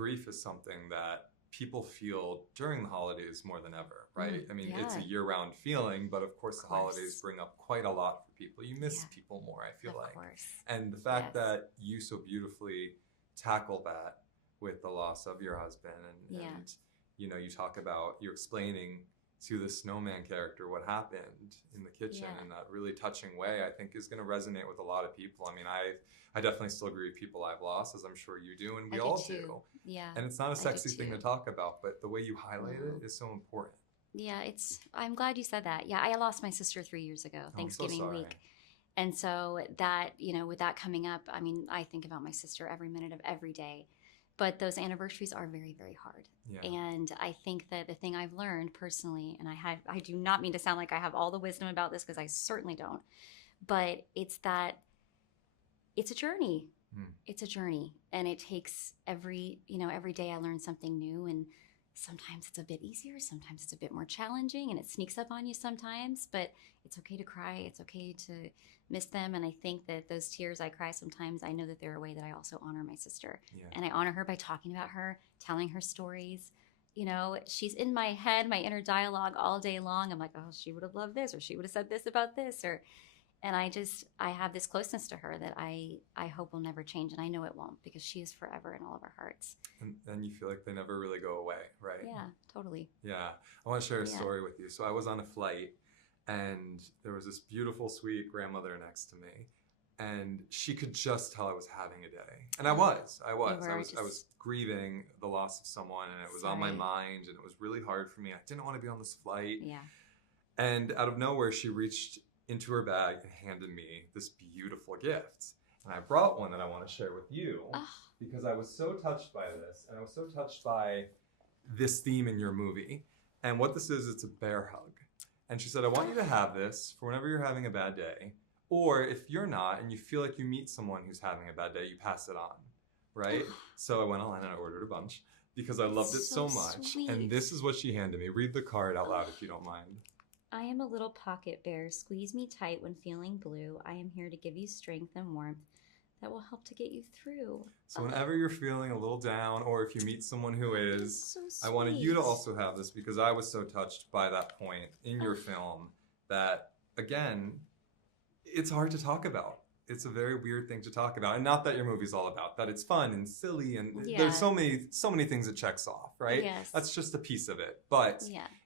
grief is something that people feel during the holidays more than ever, right? I mean, it's a year-round feeling, but of course the holidays bring up quite a lot for people. You miss people more, I feel like. And the fact that you so beautifully tackle that with the loss of your husband and you know, you talk about, you're explaining to the snowman character what happened in the kitchen in that really touching way, I think is going to resonate with a lot of people. I mean, I definitely still grieve people I've lost, as I'm sure you do, and we all do. Yeah. And it's not a sexy thing to talk about, but the way you highlight it is so important. Yeah, I'm glad you said that. Yeah, I lost my sister 3 years ago, Thanksgiving week. And so that, you know, with that coming up, I mean, I think about my sister every minute of every day. But those anniversaries are very, very hard. Yeah. And I think that the thing I've learned personally, and I do not mean to sound like I have all the wisdom about this, because I certainly don't, but it's that it's a journey. It's a journey. And it takes every day I learn something new, and sometimes it's a bit easier, sometimes it's a bit more challenging, and it sneaks up on you sometimes, but it's okay to cry. It's okay to miss them. And I think that those tears I cry sometimes, I know that they're a way that I also honor my sister. Yeah. And I honor her by talking about her, telling her stories. You know, she's in my head, my inner dialogue all day long. I'm like, oh, she would have loved this, or she would have said this about this, and I have this closeness to her that I hope will never change, and I know it won't, because she is forever in all of our hearts. And you feel like they never really go away, right? Yeah, totally. Yeah. I want to share a story with you. So I was on a flight, and there was this beautiful, sweet grandmother next to me, and she could just tell I was having a day. And I was grieving the loss of someone, and it was on my mind, and it was really hard for me. I didn't want to be on this flight. Yeah. And out of nowhere, she reached into her bag and handed me this beautiful gift. And I brought one that I want to share with you because I was so touched by this, and I was so touched by this theme in your movie. And what this is, it's a bear hug. And she said, I want you to have this for whenever you're having a bad day, or if you're not and you feel like you meet someone who's having a bad day, you pass it on, right? So I went online and I ordered a bunch because I loved it so much. Sweet. And this is what she handed me. Read the card out loud if you don't mind. I am a little pocket bear. Squeeze me tight when feeling blue. I am here to give you strength and warmth that will help to get you through. So whenever you're feeling a little down, or if you meet someone who is, so I wanted you to also have this because I was so touched by that point in your film that, again, it's hard to talk about. It's a very weird thing to talk about. And not that your movie's all about that. It's fun and silly, and there's so many things it checks off, right? Yes. That's just a piece of it. But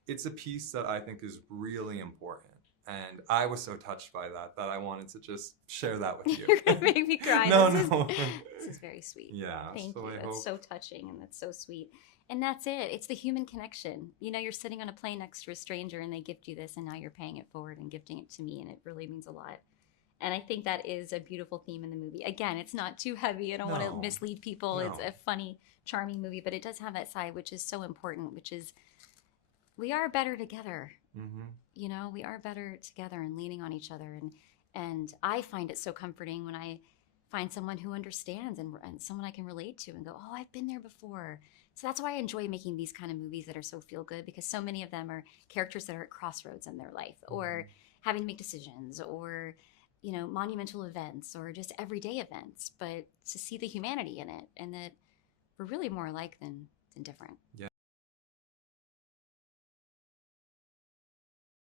it's a piece that I think is really important. And I was so touched by that I wanted to just share that with you. You're going to make me cry. No. This is very sweet. Yeah. Thank you. That's so touching, and that's so sweet. And that's it. It's the human connection. You know, you're sitting on a plane next to a stranger, and they gift you this, and now you're paying it forward and gifting it to me, and it really means a lot. And I think that is a beautiful theme in the movie. Again, it's not too heavy. I don't want to mislead people. No. It's a funny, charming movie, but it does have that side, which is so important, which is we are better together. Mm-hmm. You know, we are better together and leaning on each other. And I find it so comforting when I find someone who understands and someone I can relate to and go, oh, I've been there before. So that's why I enjoy making these kind of movies that are so feel good, because so many of them are characters that are at crossroads in their life, or having to make decisions, or you know, monumental events, or just everyday events, but to see the humanity in it, and that we're really more alike than different. Yeah.